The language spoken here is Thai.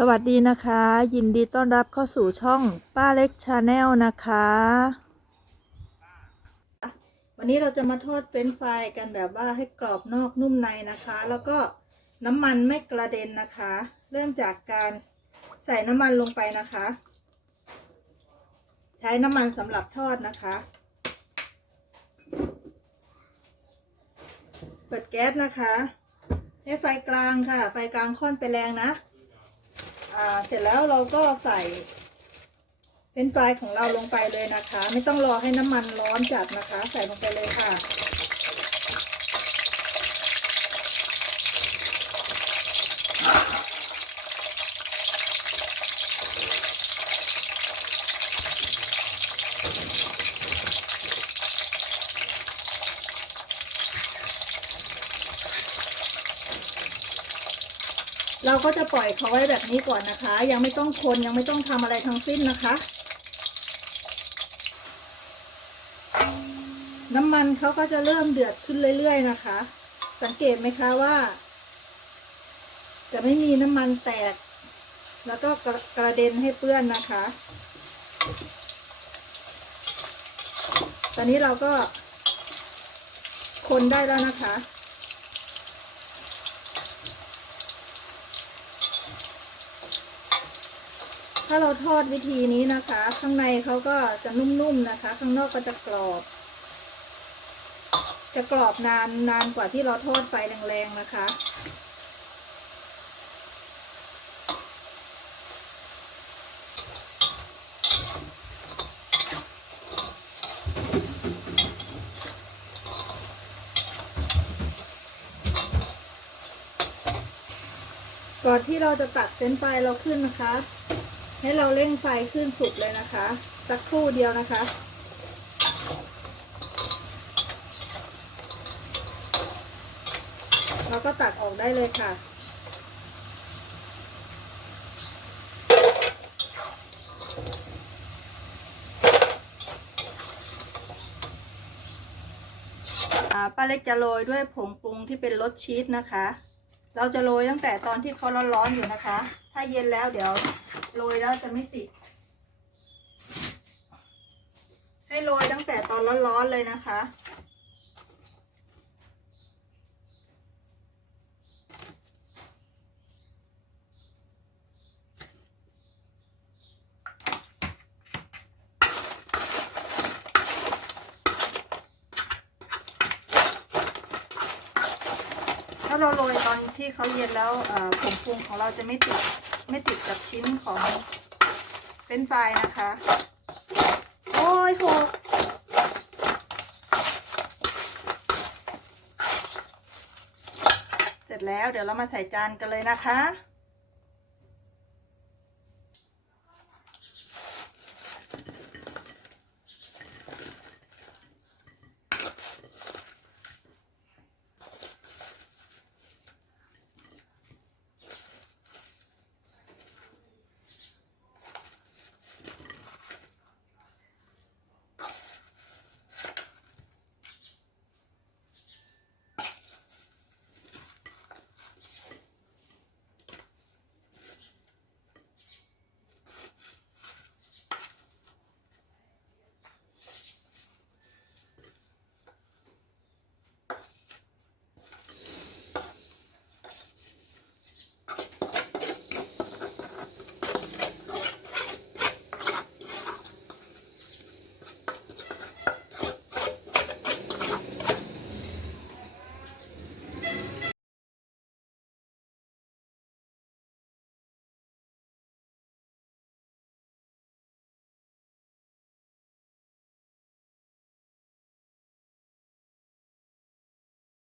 สวัสดีนะคะ ยินดีต้อนรับเข้าสู่ช่องป้าเล็กชาแนลนะคะ วันนี้เราจะมาทอดเฟรนฟรายกันแบบว่าให้กรอบนอกนุ่มในนะคะ แล้วก็น้ำมันไม่กระเด็นนะคะ เริ่มจากการใส่น้ำมันลงไปนะคะ ใช้น้ำมันสำหรับทอดนะคะ เปิดแก๊สนะคะ ให้ไฟกลางค่ะ ไฟกลางค่อนไปแรงนะ อ่าเสร็จแล้วเราก็ใส่เป็นฟรายของเราลงไปเลยนะคะ ไม่ต้องรอให้น้ำมันร้อนจัดนะคะ ใส่ลงไปเลยค่ะ เราก็จะปล่อยเขาไว้แบบนี้ก่อนนะคะ ยังไม่ต้องคนยังไม่ต้องทำอะไรทั้งสิ้นนะคะ น้ำมันเขาก็จะเริ่มเดือดขึ้นเรื่อยๆนะคะ สังเกตไหมคะว่า จะไม่มีน้ำมันแตก แล้วก็กระกระเด็นให้เปื้อนนะคะ ตอนนี้เราก็คนได้แล้วนะคะ ถ้าเราทอดวิธีนี้นะคะ ข้างในเขาก็จะนุ่มๆนะคะ ข้างนอกก็จะกรอบ จะกรอบนานนานกว่าที่เราทอดไฟแรงๆนะคะก่อนที่เราจะตัดเส้นไฟเราขึ้นนะคะ ให้เราเร่งไฟขึ้นสุดเลยนะคะ สักครู่เดียวนะคะเราก็ตักออกได้เลยค่ะ ป้าเล็กจะโรยด้วยผงปรุงที่เป็นรสชีสนะคะ เราจะโรยตั้งแต่ตอนที่เขาร้อนๆอยู่นะคะ ถ้าเย็นแล้วเดี๋ยวโรยแล้วจะไม่ติด ให้โรยตั้งแต่ตอนร้อนๆเลยนะคะาเราโรยตอนที่เขาเย็นแล้วผงปรุงของเราจะไม่ติดไม่ติดกับชิ้นของเป็นไฟนะคะ โอ้ยโหเสร็จแล้วเดี๋ยวเรามาใส่จานกันเลยนะคะ